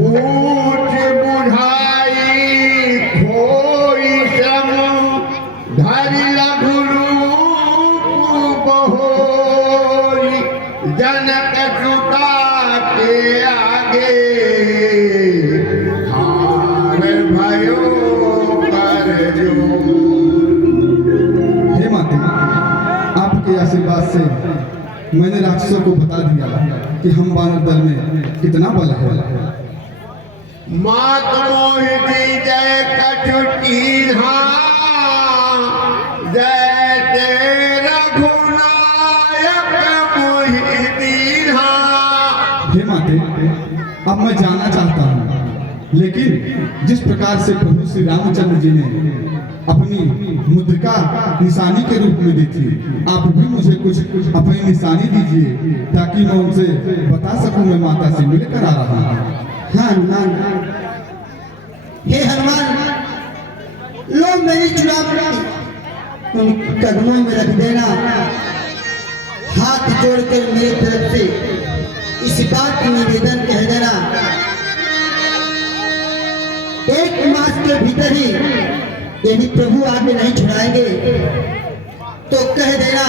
ऊट बुझाई खोई श्रम धरि लघु रूप बहोई जनक सुता के आगे हार भयो कर जो। हे माता, आपके आशीर्वाद से मैंने राक्षसों को बता दिया कि हम वानर दल में कितना बल है। मात मोहिनी जय कछुटी जय तेरा रघुनायक मोहिनी। हे माते, अब मैं जानना चाहता हूँ, लेकिन जिस प्रकार से प्रभु श्री रामचंद्र जी ने अपनी मुद्रिका निशानी के रूप में दी थी, आप भी मुझे कुछ अपनी निशानी दीजिए ताकि मैं उनसे बता सकूं मैं माता से मिलकर आ रहा हूँ। हाँ हनुमान, हे हनुमान, लो मेरी चुड़ामी उन कदमों में रख देना। हाथ जोड़कर मेरी तरफ से इस बात की निवेदन कह देना, एक मास के भीतर ही यदि प्रभु आगे नहीं छुड़ाएंगे तो कह देना,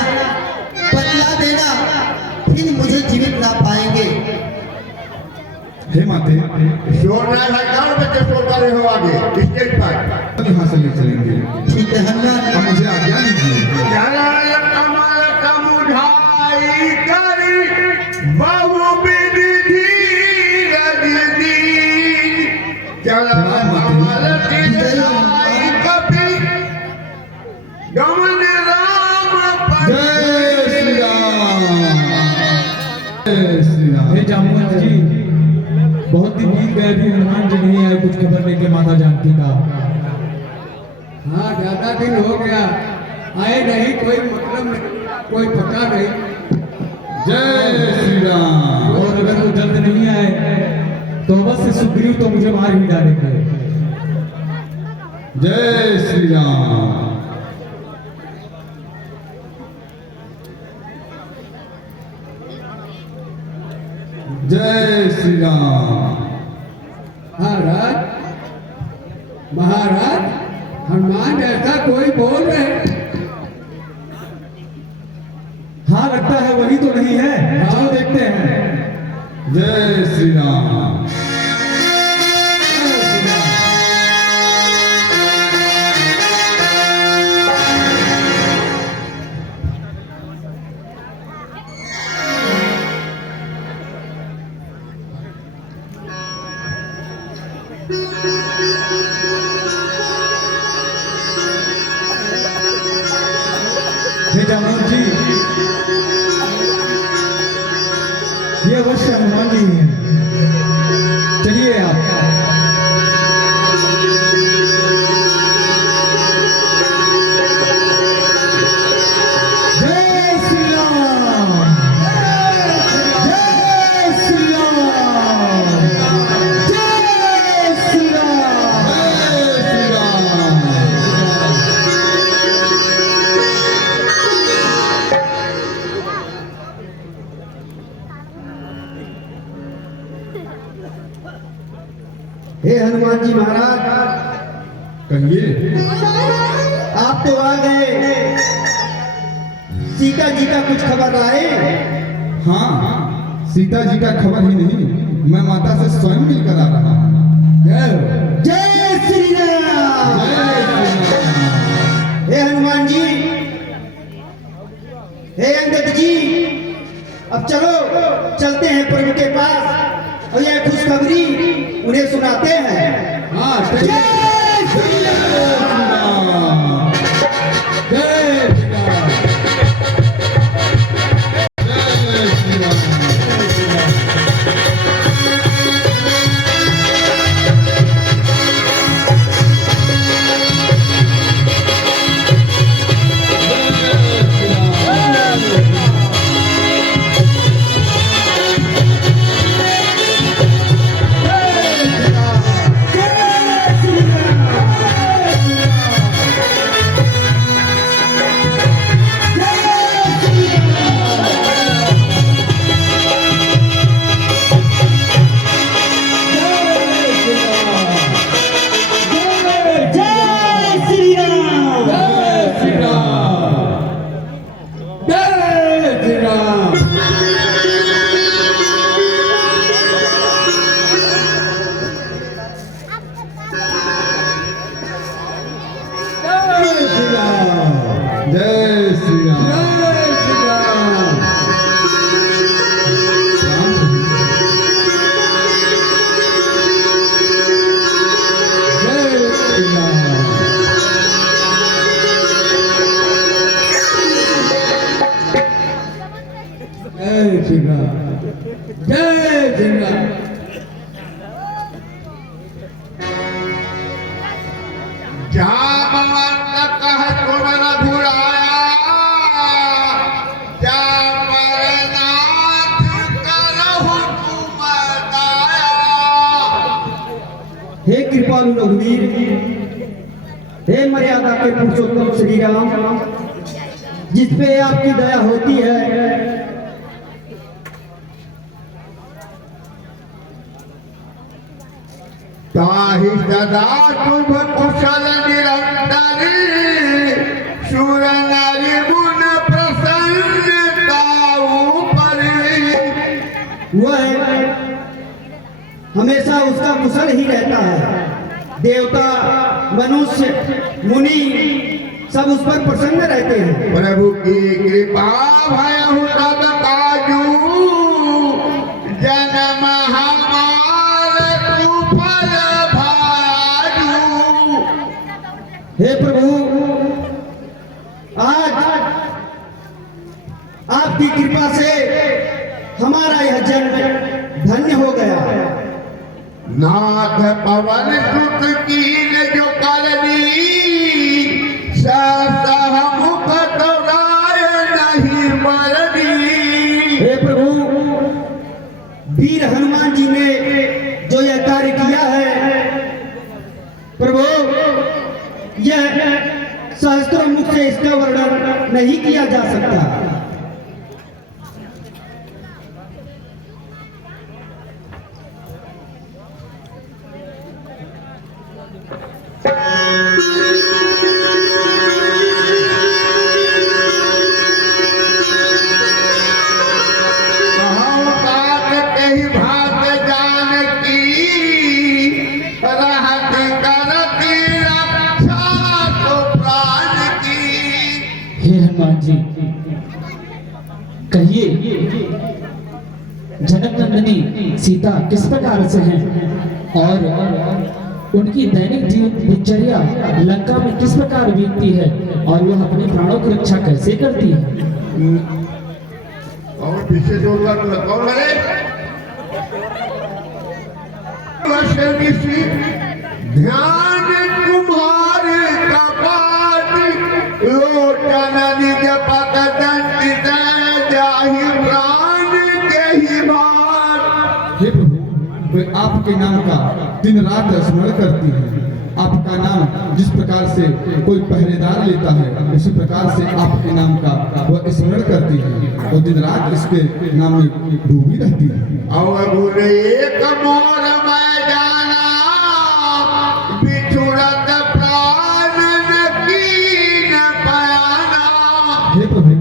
बतला देना, फिर मुझे जीवित ना पाएंगे। हे माते, सोना हजार बच्चे सो करे हो आगे स्टेज पर यहाँ से ले चलेंगे। ठीक है हनुमान, अब मुझे आज्ञा दीजिए। जलाय कमल समुझाई करी बहु विधि धीरज दीन। जलाय कमल सिंचाई कपि गमन राम पर। जय श्री राम, जय श्री राम। हे जामुन जी, बहुत दिन बीत गए भी हनुमान जी नहीं आए कुछ खबर लेके माता जानकी का। हाँ, ज्यादा दिन हो गया, आए नहीं, कोई मतलब नहीं, कोई पता नहीं। जय श्री राम। और अगर वो जल्द नहीं आए तो अवश्य सुग्रीव तो मुझे मार ही डालेंगे। जय श्री राम। जय श्री राम। महाराज, महाराज, हनुमान ऐसा कोई बोल रहे? हाँ, लगता है वही तो नहीं है, चलो देखते हैं। जय श्री राम। हे जामुन जी, ये अवश्य हनुमान जी हैं, चलिए आप। जय श्री राम, जय श्री राम, जय श्री राम, जय श्री राम। हे हनुमान जी महाराज, कहिए। आप तो आ गए, सीता जी का कुछ खबर लाए? हाँ, सीता जी का खबर ही नहीं, मैं माता से स्वयं मिलकर आ रहा हूँ। जय श्री राम। हे हनुमान जी, हे अंगद जी, अब चलो चलते हैं प्रभु के पास और यह खुशखबरी उन्हें सुनाते हैं। हाँ, जय श्री राम। जय श्री राम। जय श्री राम। जय श्री राम। देगा। जामवंत कह तुम रघुराया, जामरनाथ करहु तुम दया। हे कृपालु रघुवीर, हे मर्यादा के पुरुषोत्तम श्री राम, जिस पे आपकी दया होती है ताहि सदा शुभ कुशल निरंतरी, सुर नारी गुण प्रसन्नताऊ परी। वह हमेशा उसका कुशल ही रहता है। देवता, मनुष्य, मुनि सब उस पर प्रसन्न रहते हैं। प्रभु की कृपा भयहु तब काजू, जन्म हमार कुफल भाजू। हे प्रभु, आज आपकी कृपा से हमारा यह जन्म धन्य हो गया। नाथ पवन सुत कीन जो करनी, सहसह मुख तोराय नहीं मरनी। हे प्रभु, वीर हनुमान जी ने जो यह कार्य किया है, प्रभु, यह सहस्त्रों मुख से इसका वर्णन नहीं किया जा सकता। कहूँ काट कही भात जानकी, रहत करती रक्षा तो प्राण की। हे हनुमान जी, कहिए जनक नंदिनी सीता किस प्रकार से हैं और उनकी दैनिक जीवन दिनचर्या लंका में किस प्रकार बीतती है और वह अपने प्राणों की रक्षा कैसे करती है? और पीछे जोड़कर कौन है? ध्यान तुम्हारे कपाट, लोचन निज पत दंडित जाहि प्राण के ही बात। हे प्रभु, वे आपके नाम का दिन रात स्मरण करती हैं। आपका नाम जिस प्रकार से कोई पहरेदार लेता है, उसी प्रकार से आपके नाम का वह स्मरण करती है और दिन रात इसके नाम में डूबी रहती है। अवगुण एक मोर मैं जाना, बिछुड़त प्राण न कीन पाना। हे प्रभु,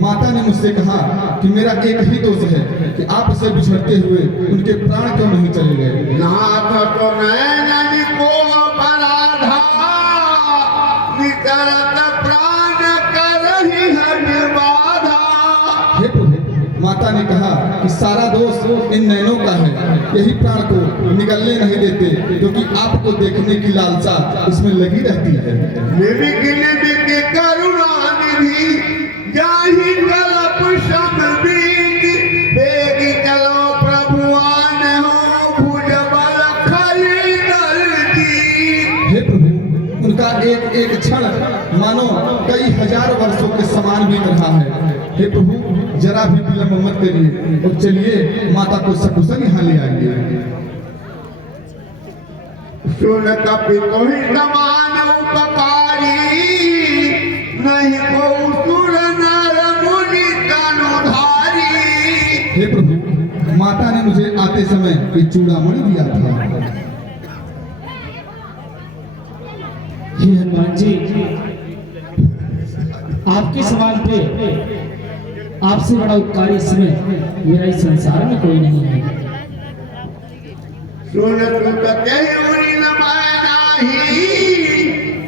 माता ने मुझसे कहा कि मेरा एक ही दोष है कि आप से बिछड़ते हुए उनके प्राण क्यों नहीं चले गए। नाथ तो नैनन को अपराधा, नितरत प्राण करहि हट बाधा। हे प्रभु, माता ने कहा कि सारा दोष इन नैनों का है, यही प्राण को निकलने नहीं देते, क्योंकि आपको देखने की लालसा इसमें लगी रहती है। निमिक निमिक करुणा निधि, जाहि कल्प सब बीत। बेगी चलो प्रभुआन हो, भुज बल खलील जी। हे प्रभु, उनका एक एक क्षण मानो कई हजार वर्षों के समान बीत रहा है। हे प्रभु, जरा भी विलंब मत करिए और चलिए माता को सकुशल यहाँ ले आइए। सुन कपि कोहि समान उपकारी, नहीं को सुर नर मुनि तनुधारी। हे प्रभु, माता ने मुझे आते समय ये चूड़ामणि दिया था। हे हनुमान जी, आपके सवाल पे आपसे बड़ा उपकारी इसमें मेरा इस संसार में कोई नहीं है। सुन सुत कहि उनि न मैं नाही,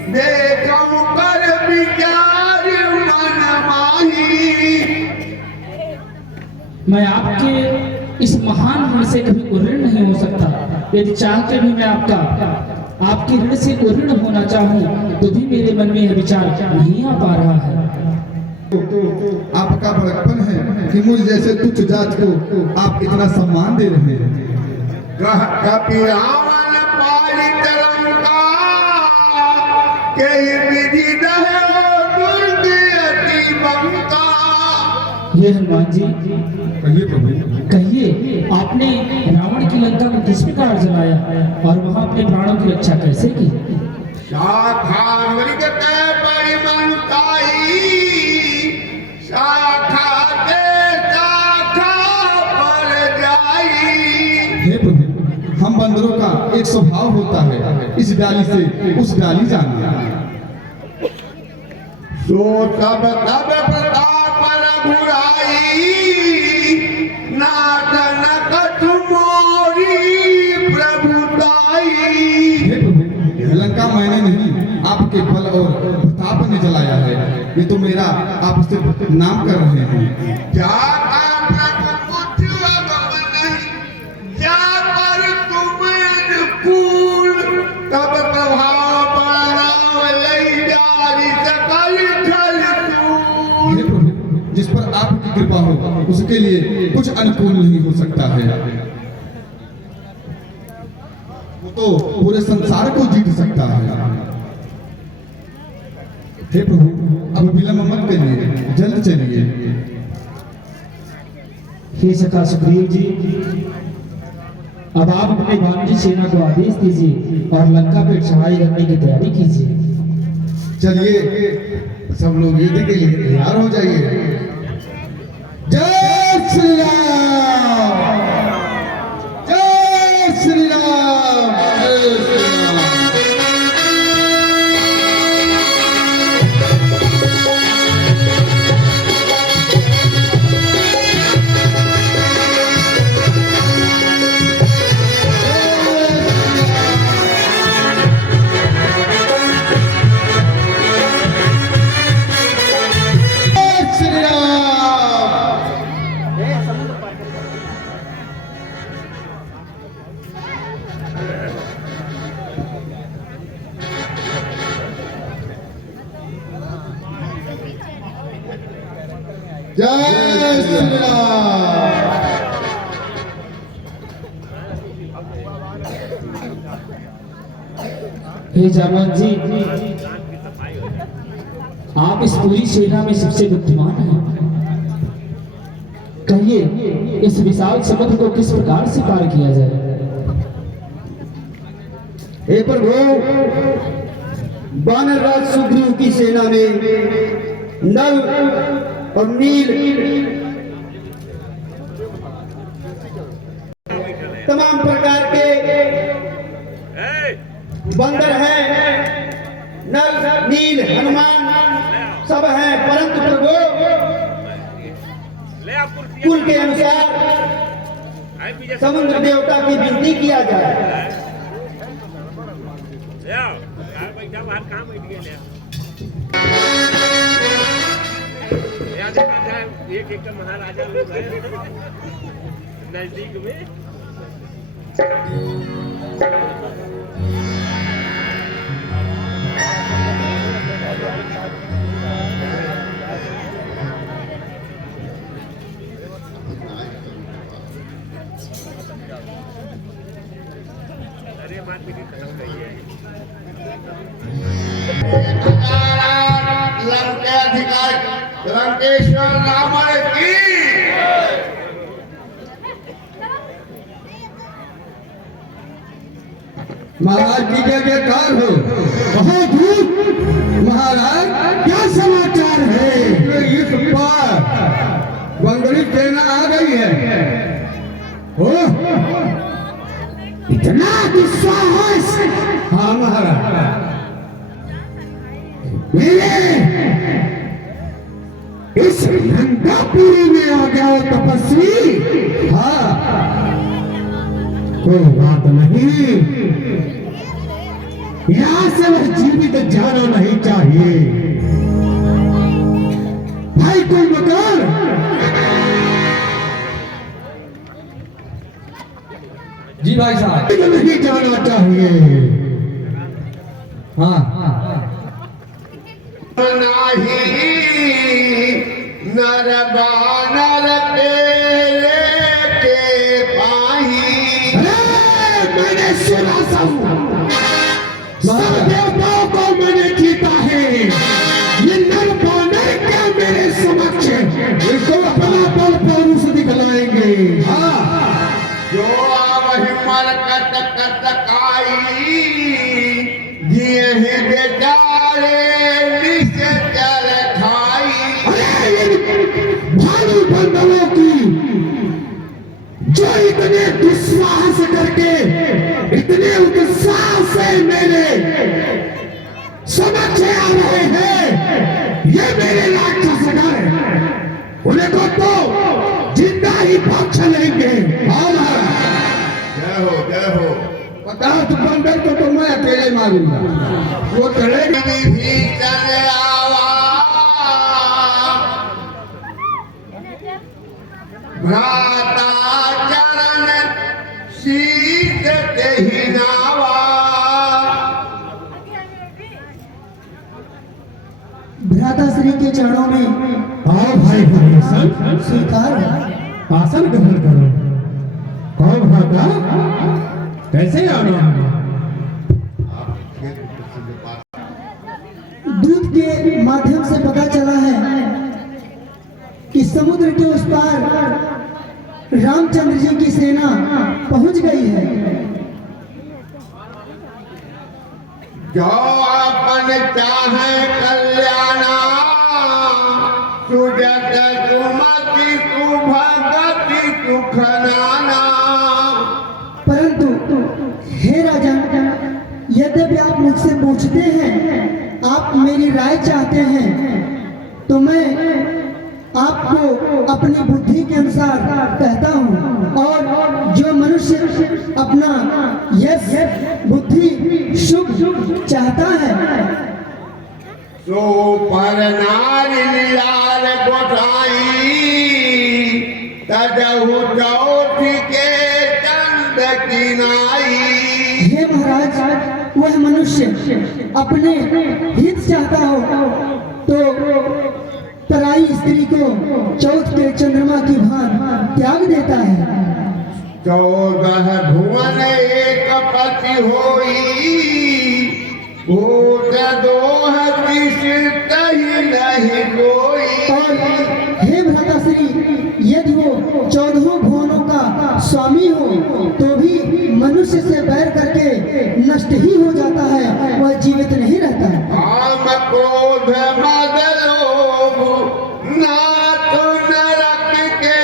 देखहु कर विचार मन माही। मैं आपके इस महान ऋण से कभी ऋण नहीं हो सकता। यदि चाह के भी मैं आपके ऋण से ऋण होना चाहूँ तो भी मेरे मन में यह विचार नहीं आ पा रहा है। आपका आपका बड़कपन है कि मुझ जैसे तुच्छ जात को आप इतना सम्मान दे रहे हैं? कपिरावन पालित लंका के विधि दहे दुर्गे अति बंका। ये हनुमान जी, कहिए प्रभु। कहिए आपने रावण की लंका को किस प्रकार जलाया और वहां अपने प्राणों की रक्षा कैसे की? शाखा मृग के परिमंताई, शाखा के शाखा पर जाई। हे प्रभु, हम बंदरों का एक स्वभाव होता है इस डाली से उस डाली जाना। सो तब तब प्रताप रघुराई, नाटन कछु मोरी प्रभुताई। हे प्रभु, लंका मैंने नहीं आपके बल और प्रताप ने जलाया है। ये तो मेरा आप सिर्फ नाम कर रहे हैं। जाता प्रभु कुछ अगम नहीं, जा पर तुम अनुकूल। तब प्रभाव राम लई जारी सकल खल सूल। हे प्रभु, जिस पर आपकी कृपा हो उसके लिए कुछ अनुकूल नहीं हो सकता है। वो तो पूरे संसार को जीत सकता है। हे प्रभु, अब विलंब मत करिए, जल्द चलिए। हे सखा सुग्रीव जी, अब आप अपने वानरी सेना को आदेश दीजिए और लंका पर चढ़ाई करने की तैयारी कीजिए। चलिए सब लोग युद्ध के लिए तैयार हो जाइए। जय श्री राम, जय श्री राम, जय श्री राम। जय श्री राम। हे जामवंत जी, आप इस पूरी सेना में सबसे बुद्धिमान हैं। कहिए इस विशाल समुद्र को किस प्रकार से पार किया जाए? हे प्रभु, वानर राज सुग्रीव की सेना में नल और नील तमाम प्रकार के बंदर हैं। नल नील हनुमान सब हैं, परंतु प्रभु कुल के अनुसार समुद्र देवता की विनती किया जाए। एक एक महाराजा लोग हैं नजदीक में। अरे बात भी खत्म हो गई है। लंकेश्वर रावण की महाराज की जय जयकार हो। बहुत दूर महाराज, क्या समाचार है? इस पार बंगड़ी सेना आ गई है। हो इतना दुस्साहस? हाँ महाराज, इस लंकापुरी में आ गया तपस्वी। हाँ, कोई बात नहीं, यहाँ से वह जीवित जाना नहीं चाहिए। भाई कोई मकान जी भाई साहब नहीं जाना चाहिए। हाँ नहीं नर बानर के लेके पाही। मैंने सुना सब देवताओं को मैंने जीता है। ये नर बानर क्या मेरे समक्ष इसको अपना बल प्रभु से दिखलाएंगे। जो वही मरकत कटकाई दिए हैं बेचारे निश्चर खाई। भालू बंदरों की जो इतने दुस्साहस करके इतने उत्साह से मेरे समक्ष आ रहे हैं, ये मेरे राक्षसगण उन्हें तो जिंदा ही पक्ष लेंगे। जय हो 50 बंदर तो मैं अकेले मारूंगा, वो चलेगा। भी चले आवा भ्राता चरण शीत ही नावा। भ्राता श्री के चरणों में आओ भाई भाई स्वीकार आसन ग्रहण करो। कौन भागा कैसे आना? दूत के माध्यम से पता चला है कि समुद्र के उस पार रामचंद्र जी की सेना पहुंच गई है। जो अपन चाहे कल्याणा सुजत सुमति सुभगति सुखनाना। परंतु हे राजा, यद्यपि आप मुझसे पूछते हैं, आप मेरी राय चाहते हैं, तो मैं आपको अपनी बुद्धि के अनुसार कहता हूँ। और जो मनुष्य अपना यश बुद्धि शुभ चाहता है, सो पर नारी लीलार गोसाई तजहु चौथ के चंद की नाई। हे महाराज, वह मनुष्य अपने हित चाहता हो तो पराई स्त्री को चौथ के चंद्रमा की भांति त्याग देता है। 14 भुवन एक पति होई भूत दोह विशिष्ट ही नहीं कोई। और हे भ्राता श्री, यदि वो 14 भुवनों का स्वामी हो तो भी मनुष्य से बैर करके नष्ट ही हो जाता है, वह जीवित नहीं रहता है। काम क्रोध मद लोभ नाथ नरक के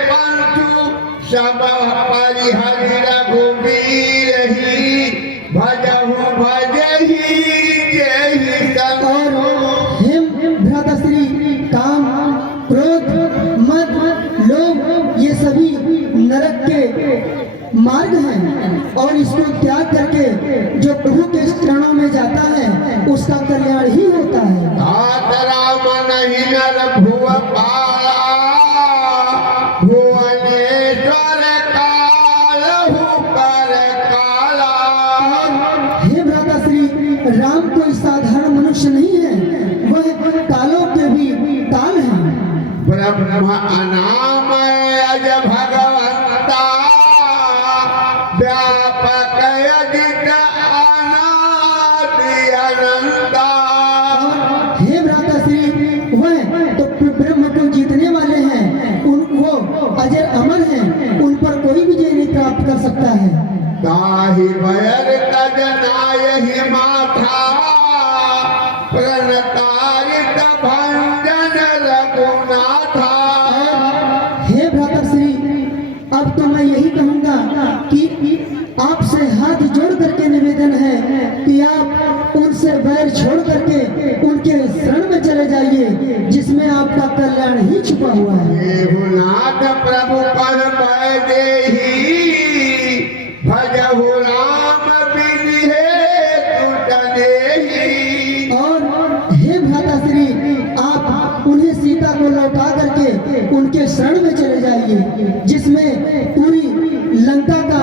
पंथु सब परिहरि रघुवीर ही भजहु भजहि जेहि संग। और हे भ्राता श्री, काम क्रोध मद लोभ ये सभी नरक के मार्ग हैं, और इसको त्याग करके जो प्रभु के चरणों में जाता है उसका कल्याण ही होता है। राम नहीं नर भुव पाला भुवनेश्वर कालहु पर काला। हे भ्राता श्री, राम कोई साधारण मनुष्य नहीं है, वह कालों के भी काल हैं। ब्रह्म अनामय अज भगवंता व्यापक अजित अनादि अनंता। हे भ्राता श्री, वह तो ब्रह्म को जीतने वाले हैं, वो अजर अमर हैं, उन पर कोई विजय नहीं प्राप्त कर सकता है। ताहि बैर तज नायहि माथा प्रणतारित भंजन रघुनाथा। हे भ्राता श्री, अब तो मैं यही कहूंगा कि आपसे हाथ जोड़ करके निवेदन है कि आप उनसे बैर छोड़ करके उनके शरण में चले जाइए, जिसमें आपका कल्याण ही छुपा हुआ है। देहुनाथ प्रभु पर बैदेही भजहु राम बिनिहे तुटनेही। और हे भ्राता श्री, आप उन्हें सीता को लौटा करके उनके शरण में चले जाइए, जिसमें पूरी लंका का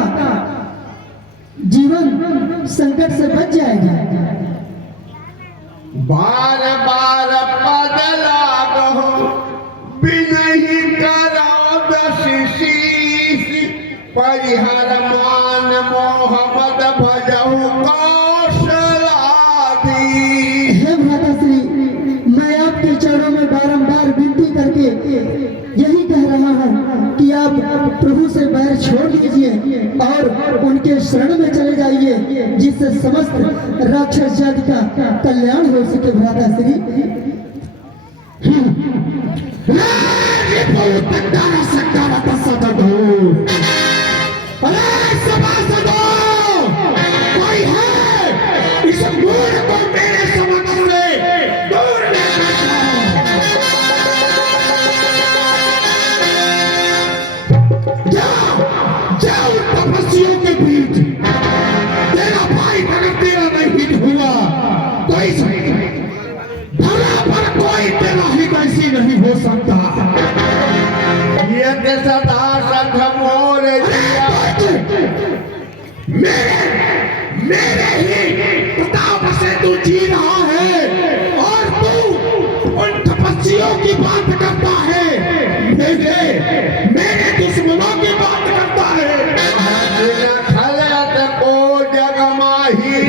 जीवन संकट से बच जाएगा। बार बार पद लागहु हनुमान मोहम्मद भजहु कौशलाधि। हे भ्राताश्री, मैं आपके चरणों में बारंबार विनती करके यही कह रहा हूँ कि आप प्रभु से बैर छोड़ दीजिए और उनके शरण में चले जाइए, जिससे समस्त राक्षस जाति का कल्याण हो सके। भ्राताश्री, कोई है इस मूर्ख को मेरे समक्ष से दूर लेकर जाओ। जाओ तपस्वियों के बीच। तेरा भाई अगर तेरा नहीं हुआ तो इस धरा पर कोई तेरा ही कैसी नहीं हो सकता। ये के सदा सख मोर जिया। मेरे ही प्रताप से तू जी रहा है और तू उन तपस्वियों की बात करता है, मेरे दुश्मनों की बात करता है। खलत को जग माही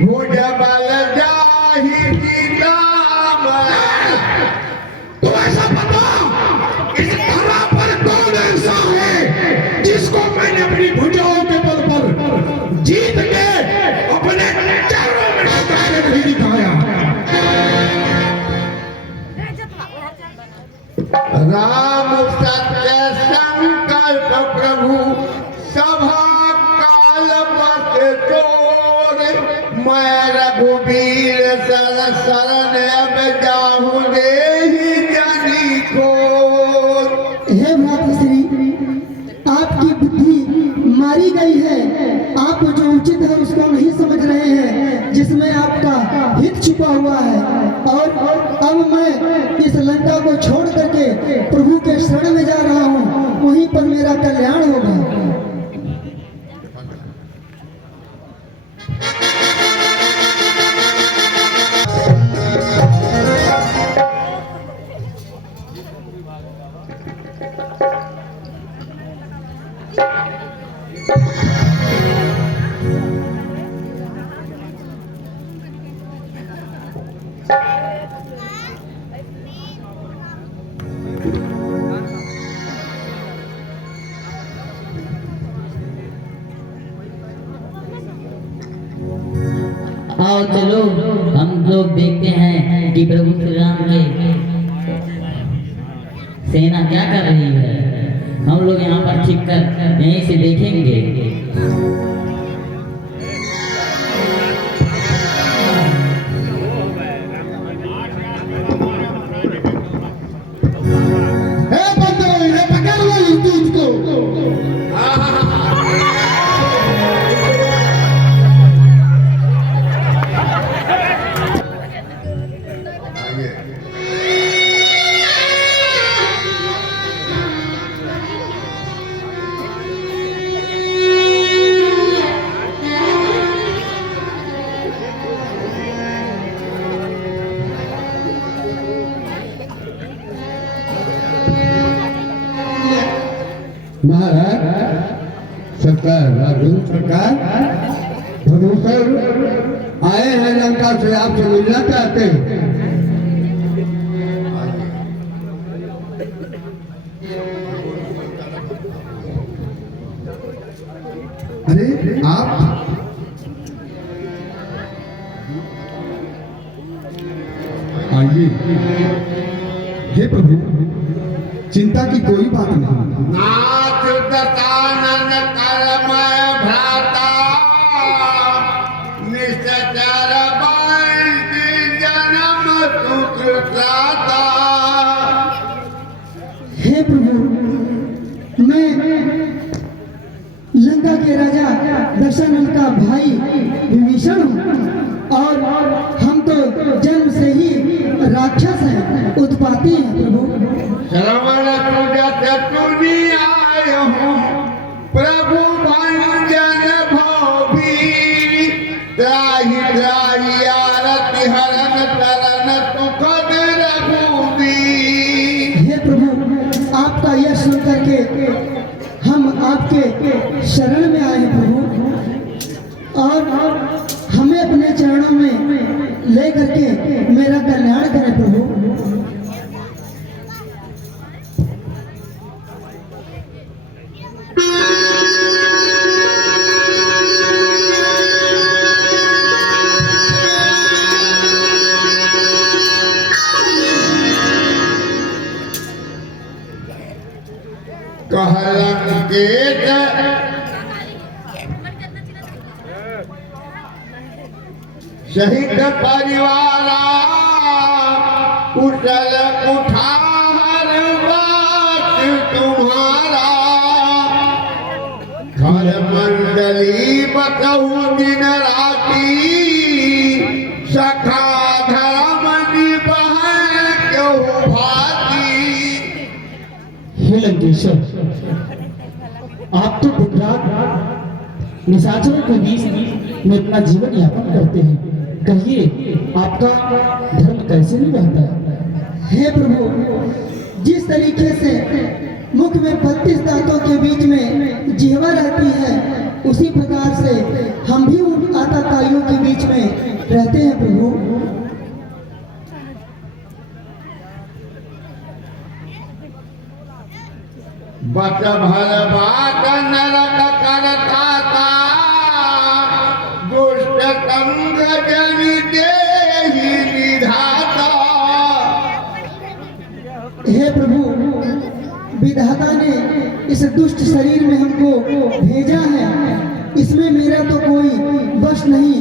भुज बल जाहि सीता। तो ऐसा बता, इस धरा पर कौन ऐसा है जिसको मैंने अपनी भुजाओं के बल पर जीत के अपने चरणों में करके नहीं दिखाया। राम सत्य संकल्प प्रभु सभा काल पथ तोर। मैं रघुबीर सर शरण अब जाहु देहि जनि खोर। हे भ्राताश्री, आपकी बुद्धि मारी गई है। आप जो उचित है उसको नहीं समझ रहे हैं, जिसमें आपका हित छुपा हुआ है। और अब मैं इस लंका को छोड़ करके प्रभु के शरण में जा रहा हूँ, वहीं पर मेरा कल्याण होगा। आओ चलो हम लोग देखते हैं कि प्रभु श्री राम की सेना क्या कर रही है। हम लोग यहाँ पर ठीक कर यहीं से देखेंगे। पकड़ लो इस दूध को। महाराज सरकार, राजन सरकार, भगवंतर आए हैं लंका से, आपसे मिलना चाहते हैं। अरे आप आइए। हे प्रभु, चिंता की कोई बात नहीं। नाथ दतानन कर्म भ्राता निश्चर बंटी जन्म सुकृता। हे प्रभु, मैं लंका के राजा दशरथ का भाई विभीषण हूँ और हम तो जन्म से ही राक्षस हैं, उत्पाती हैं प्रभु। श्रवण तुझत सुनी आय हूँ प्रभु भंजन भोभी। त्राहि त्राहि आरति हरन तरन सुखद रघुबी। हे प्रभु, आपका यश सुन करके हम आपके शरण शहीद परिवार कुशल कुठार बात तुम्हारा घर मंडली बतहु दिन राती सखा धर्म निबह क्यों भाती। हे लंकेश्वर, आप तो दिन रात निशाचरों के बीच में अपना जीवन यापन करते हैं, कहिए आपका धर्म कैसे नहीं रहता है? हे प्रभु, जिस तरीके से मुख में 32 दांतों के बीच में जिह्वा रहती है, उसी प्रकार से हम भी उन आताताइयों के बीच में रहते हैं प्रभु। बच भर बात नरक करता था दुष्ट संग जनि देहि विधाता। हे प्रभु, विधाता ने इस दुष्ट शरीर में हमको भेजा है, इसमें मेरा तो कोई वश नहीं,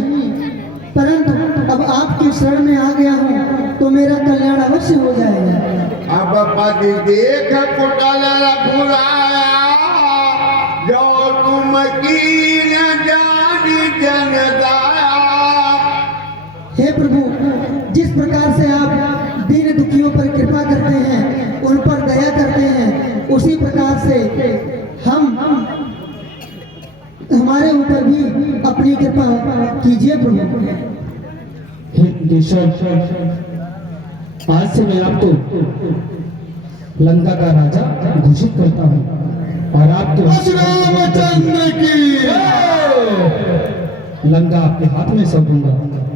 परंतु अब आपके शरण में आ गया हूँ तो मेरा कल्याण अवश्य हो जाएगा। अब पद देख कुटल रघुराया जो तुम की न जानी जन दाया। हे प्रभु, जिस प्रकार से आप दीन दुखियों पर कृपा करते हैं, उन पर दया करते हैं, उसी प्रकार से हमारे ऊपर भी अपनी कृपा कीजिए प्रभु। हे लंकेश्वर, आज से मैं आपको लंका का राजा घोषित करता हूँ और आपको रामचंद्र की लंका आपके हाथ में सौंपूंगा।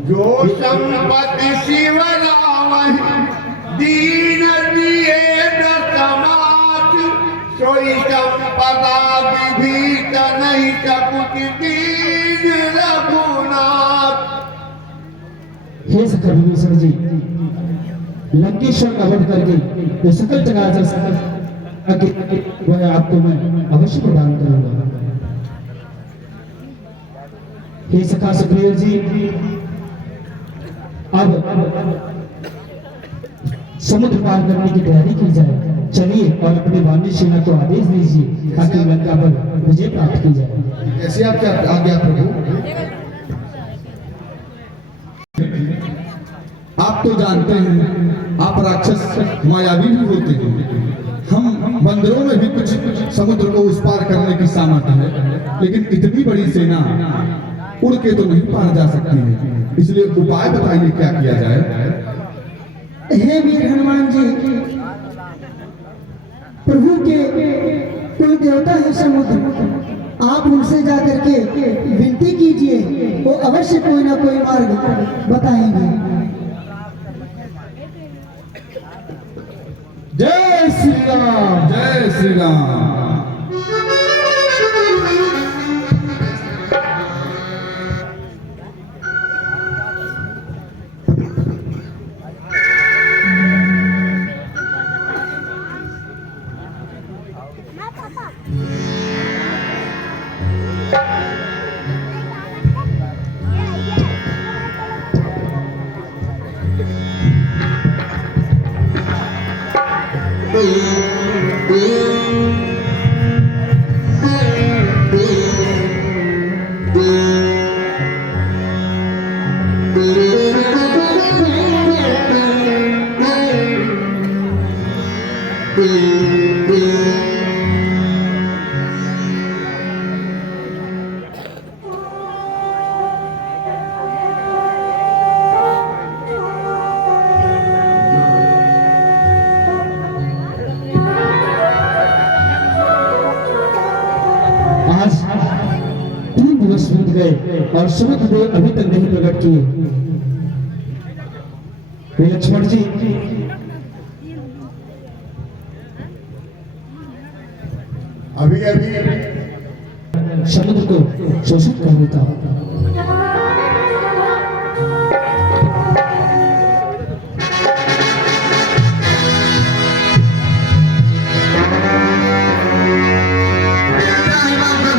जो संपत्ति शिव राम दीन दिए न समाज सोई संपदा विभीत नहीं सपुत दीन रघुनाथ। हे सखर विभीषण जी, लंकेश्वर का वध करके जो सकल चराचर वह आपको मैं अवश्य प्रदान करूंगा। हे सखा सुग्रीव जी, अब समुद्र पार करने की तैयारी की जाए। चलिए और अपने वानर सेना को आदेश दीजिए ताकि लंका पर विजय प्राप्त की जाए। ऐसे आप क्या आज्ञा प्रभु। आप तो जानते हैं आप राक्षस मायावी भी होते हैं। हम बंदरों में भी कुछ समुद्र को उस पार करने की सामर्थ्य है, लेकिन इतनी बड़ी सेना उड़ के तो नहीं पार जा सकती है। इसलिए उपाय बताइए क्या किया जाए। हे वीर हनुमान जी, प्रभु के कुल देवता है समुद्र, आप उनसे जाकर के विनती कीजिए, वो अवश्य कोई ना कोई मार्ग बताएंगे। जय श्री राम, जय श्री राम। आज 3 दिवस बीत गए और सूर्यदेव अभी तक नहीं प्रकट किए। हे लक्ष्मण जी, अभी अभी समुद्र को शोषित कर देता हूँ। राम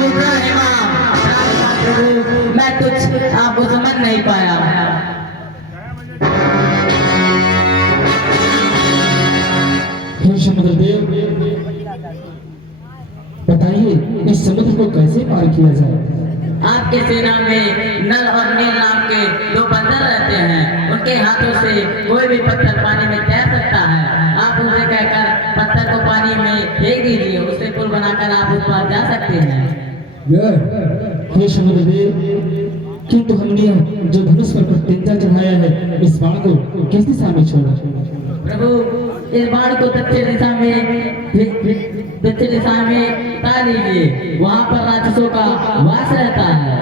इस समुद्र को कैसे पार किया जाए? आपके सेना में नल और नील नाम के दो बंदर रहते हैं। उनके हाथों से कोई भी पत्थर पानी में तैर सकता है। आप उनसे कहकर पत्थर को पानी में फेंक दीजिए, उससे पुल बनाकर आप उस पार जा सकते हैं। हे समुद्रदेव, किंतु हमने जो धनुष पर प्रत्यंचा चढ़ाया है, इस बाण को किस दिशा में छोड़ा? प्रभु, इस बाण को दक्षिण दिशा में तार लीजिए, वहाँ पर राक्षसों का वास रहता है।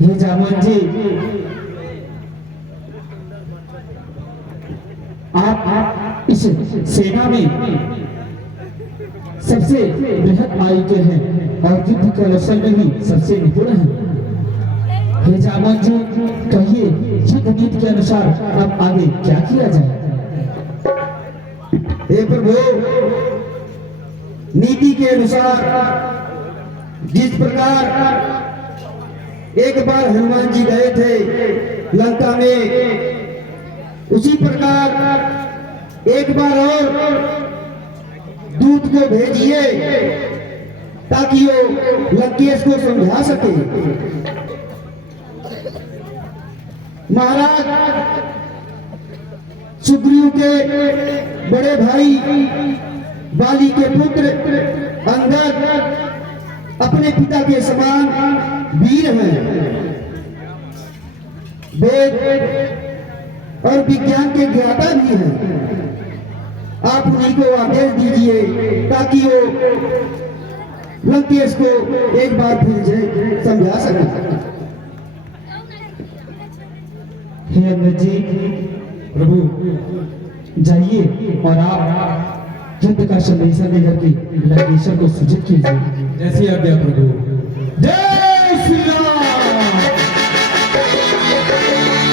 हे जामवन जी, आप इस सेना में सबसे बृहद आयु के हैं और युद्ध कौशल में भी सबसे निपुण हैं। हे जामवन जी, कहिए युद्ध नीति के अनुसार अब आगे क्या किया जाए? हे प्रभु, नीति के अनुसार जिस प्रकार एक बार हनुमान जी गए थे लंका में, उसी प्रकार एक बार और दूत को भेजिए ताकि वो लंकेश को समझा सके। महाराज, सुग्रीव के बड़े भाई बाली के पुत्र अंगद अपने पिता के समान वीर हैं, वेद और विज्ञान के ज्ञाता भी हैं। आप उन्हीं को आदेश दीजिए ताकि वो लंकेश को एक बार फिर से समझा सके। हे अंगद जी, प्रभु जाइए और आप युद्ध का संदेशा देकर के लंकेश्वर को सूचित कीजिए। जैसी आज्ञा प्रभु। जय श्री राम,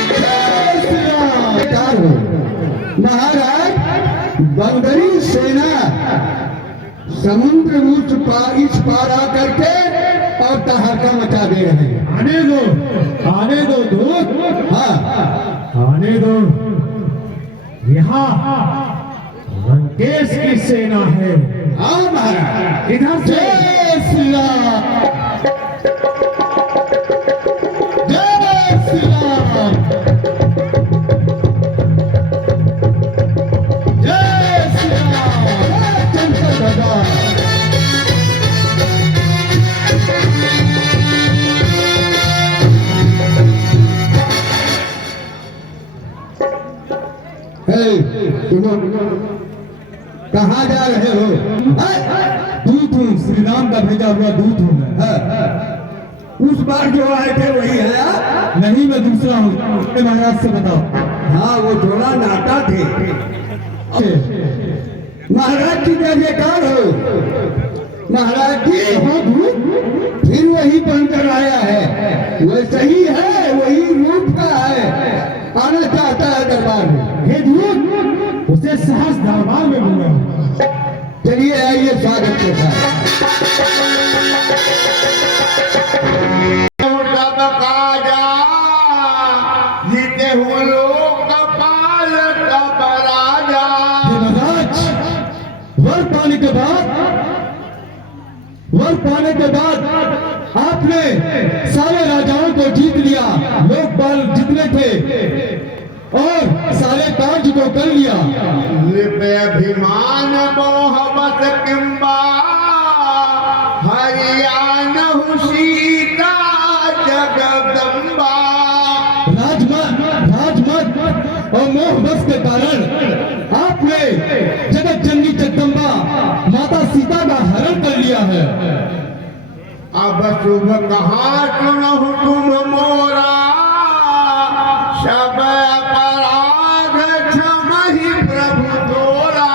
जय श्री राम। महाराज, बंदरी सेना समुद्र इस पार आकर के और तहलका मचा दे रहे हैं। आने दो दूत, हाँ, आने दो। यहाँ लंकेश की सेना है। हाँ महाराज, इधर से जय श्री राम, जय श्री राम, जय श्री राम। चंचल दादा, कहाँ जा रहे हो? दूत हूँ, श्री राम का भेजा हुआ दूत हूँ मैं। उस बार जो आए थे वही है आप? नहीं, मैं दूसरा हूँ। महाराज से बताओ। हाँ, वो थोड़ा नाटा थे। महाराज की जय जयकार हो। महाराज जी, फिर वही बनकर आया है, वैसे ही है, वही रूप का है, आना चाहता है दरबार में। हे दूत, उसे सहस दरबार में बुलाओ। चलिए आइए स्वागत के साथ। सब काजा जीते हुए लोग कपाल कब राजा। हे महाराज, वर पाने के बाद वर पाने के बाद आपने सारे राजाओं को जीत लिया, लोकपाल जितने थे, और सारे कार्य को कर लिया। अभिमान मोहब्बत किंबा हरियाणा सीता जगदम्बा। राजमत और मोहब्बत के कारण आपने जगत जननी जगदम्बा माता सीता का हरण कर लिया है। अब शुभ कहाँ सुनहु तुम मोरा, सब अपराध क्षमहि प्रभु तोरा।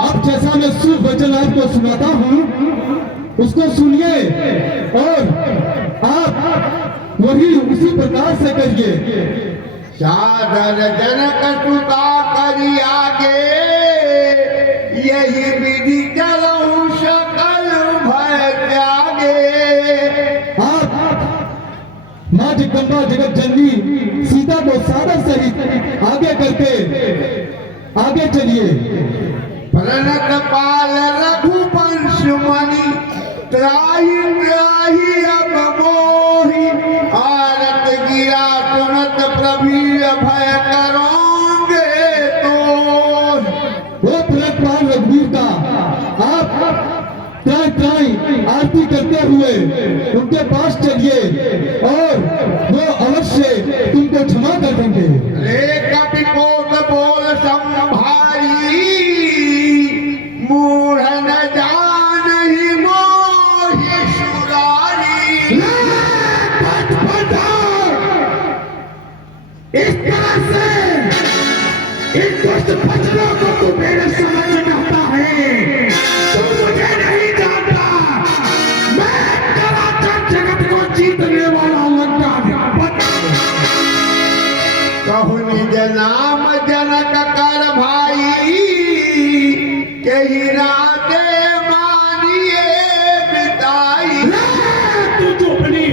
अब जैसा मैं शुभ वचन आपको सुनाता हूँ उसको सुनिए और आप वही उसी प्रकार से करिए। सादर जनक सुता करी आगे, यही विधि चलऊं सकल भय त्यागे। आप माँ जगदम्बा जगत जननी सीता को सादर सहित आगे करके आगे चलिए। प्रणत पाल रघुवंश मणि, त्राहि त्राहि अब मोहि। आरत गिरा सुनत प्रभु भय करोगे तो। वो प्रणतपाल रघुवीर का आप त्राई त्राई आरती करते हुए उनके पास चलिए और वो अवश्य तुमको क्षमा कर देंगे। रे कपि कोट बोल संभारी, मूढ़ न जानहि मोहि सुरारी। इस तरह से इन दुष्ट बचनों को तू मेरे समझ में आता है। तू मुझे नहीं जानता, मैं चराचर जगत को जीतने वाला लंकाधिपति। कहु निज नाम जनक कर भाई, कही राते मानिए बिताई। तू तो अपनी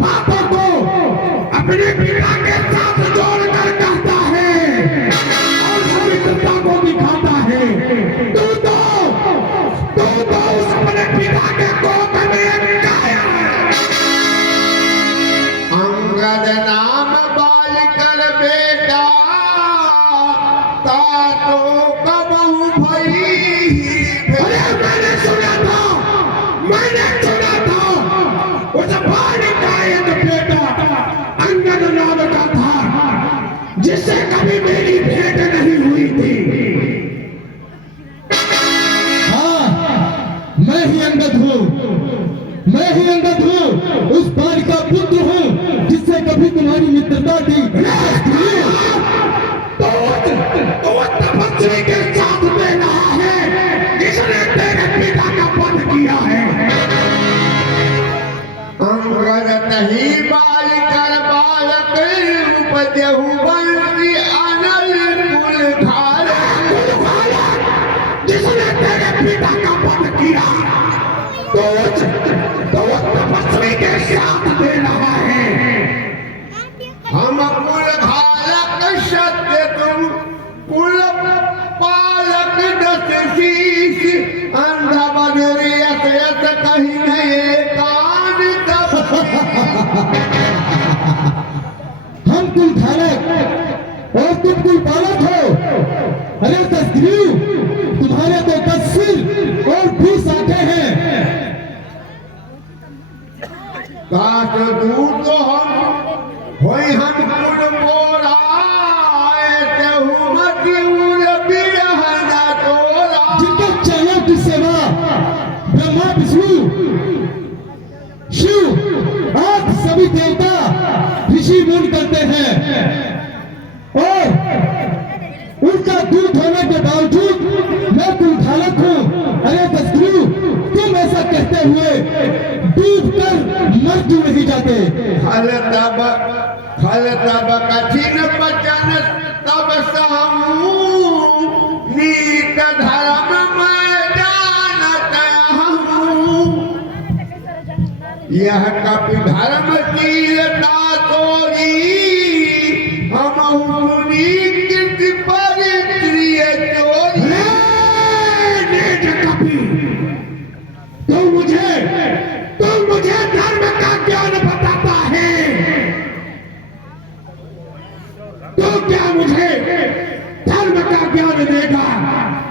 बातों को अपने पिता के साथ जोड़कर कहता है और पवित्रता को दिखाता है। तू तो उस अपने पिता के कोख में गाया है। अंगद नाम बाल कर बेटा, तातो कबहु भई। अरे मैंने सुना था उस बाल का एक बेटा अंगद नाम का था, जिससे कभी मेरी भेंट नहीं हुई थी। हाँ, मैं ही अंगद हूँ, उस बाल का पुत्र हूँ जिससे कभी तुम्हारी मित्रता थी। तो तपस्वी के साथ दे रहा है जिसने तेरे पिता का वध किया है। अंगद तही बाल कर बालक, उपजहु बंसी अनल कुल खाल। जिसने तेरे पिता का वध किया, तो वो तपस्वी के साथ दे रहा है। हम कुल घालक सत्य तुम, कुल पालक दस शीश। अंधा बदरी यस कहीं नहीं कान तब। हम कुल घालक और तुम कुल पालक हो। अरे तस्वीर, तुम्हारे तो 10 सिर और 20 आंखें हैं। काश दूर तो हम होई हम कुल मोरा, ऐसे मजूर बिरहना तोरा। जिनके चरणों की सेवा ब्रह्मा विष्णु शिव आदि सभी देवता ऋषि मुनि करते हैं, और उनका दूत होने के बावजूद मैं कुल घालक हूँ। अरे तस्वीर, तुम ऐसा कहते हुए डूब कर मर क्यों नहीं जाते? खल तब कठिन बचन तब सहूं, नीत धर्म मैं जानत हूँ। यह कपि धर्मशीलता तोरी, हम सुनी पर प्रिय चोरी। तो मुझे तू मुझे धर्म का ज्ञान बताता है, तो क्या मुझे धर्म का ज्ञान देगा?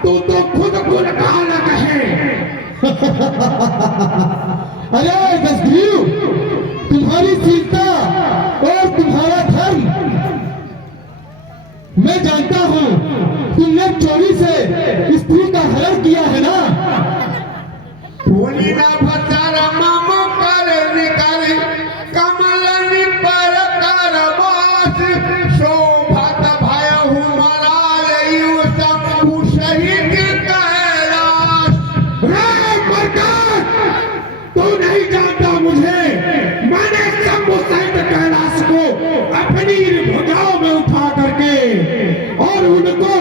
तू तो खुद गुणगानक है। अरे दसग्रीव, तुम्हारी शीलता और तुम्हारा धर्म मैं जानता हूँ। तुमने चोरी से स्त्री का हरण किया है ना? फूली ना भसर मम कर निकर कमल निपर कर बास शोभत भय मरालयु शंभु सहित कैलाश। राम मरकर, तू नहीं जानता मुझे। मैंने शंभु सहित कैलाश को अपनी भुजाओं में उठा करके और उनको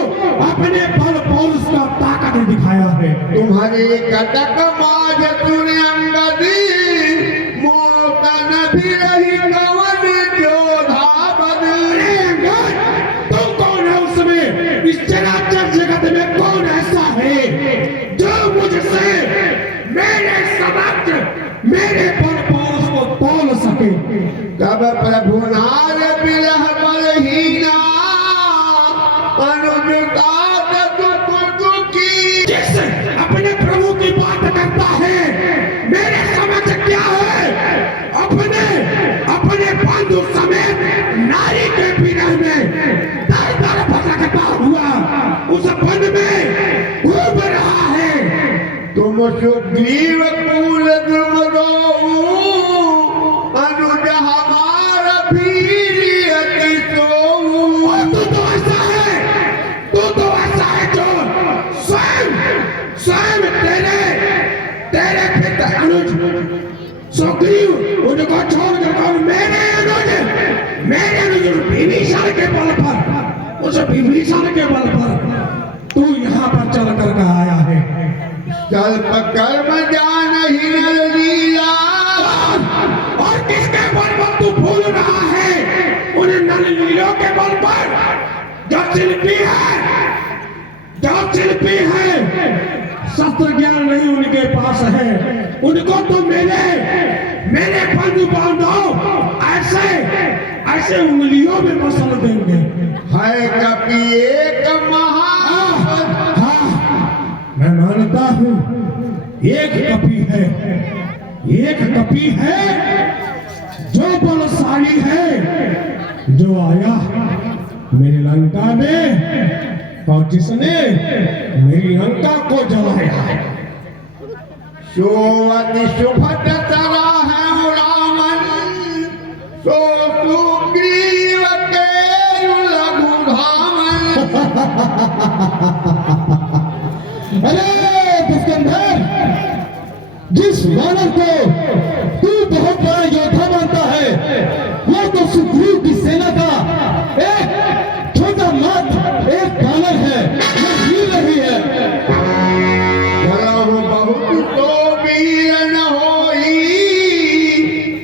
अपने बल पौरुष का ताकत दिखाया है। तुम्हारे कटक माज तूने अंगदी मौत न भी रही कवन जोधा बदले। तुम कौन है उसमें? इस चराचर जगत में कौन ऐसा है जो मुझसे मेरे समक्ष मेरे बल पौरुष को तोल सके? तब प्रभु नार बिरह बलहीना अनुजता दुखी। जिस अपने प्रभु की बात करता है, मेरे समझ क्या है? अपने अपने बंधु समेत नारी के विरह में दर दर भटकता हुआ उस वन में घूम रहा है। तुम सुग्रीव कुल द्रुमदो अनुज हमारा भीरी अति सोऊ। और तू तो ऐसा है जो स्वयं तेरे पिता अनुज सुग्रीव उनको छोड़कर और मेरे अनुज विभीषण के बल पर, उस विभीषण के बल पर तू यहाँ पर चल कर आया है। कल्प कर्म जान ही लीला। और किसके बल पर तू भूल रहा है? उन नल लीलों के बल पर जो शिल्पी है, शस्त्र ज्ञान नहीं उनके पास है। उनको तो मेरे बंधु बांधव ऐसे उंगलियों में मसल देंगे। है कपि एक महान। हाँ, मैं मानता हूँ एक कपि है जो बलशाली है, जो आया मेरी लंका में और जिसने मेरी लंका को जलाया। सोवति सुभट तरा है रामन सो सुग्रीव के लघु धामन। अरे पुष्कंधर, जिस वानर को तू बहुत बड़ा योद्धा मानता है, वो तो सुग्रीव की सेना का एक छोटा मात्र एक वानर है, वो वीर नहीं है। चलहु बहुत तो वीर न होई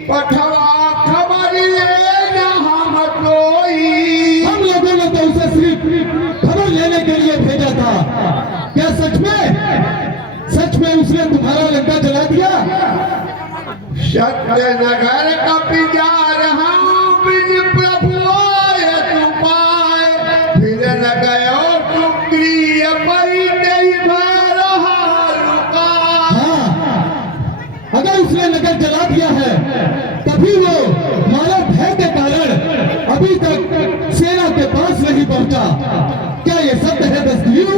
पठवा खबर ले न हम कोई। हम लोगों ने तो उसे सिर्फ खबर लेने के लिए भेजा था। क्या सच में उसने तुम्हारा लंका जला दिया? सत्य नगर कपि जा रहा बिन प्रभु आय तु पाए। फिर न गयो सुग्रीव परिते भय रहा लुकाए। हाँ, अगर उसने नगर जला दिया है तभी वो मानव भय के कारण अभी तक सेना के पास नहीं पहुंचा। क्या ये सत्य है दसग्रीव?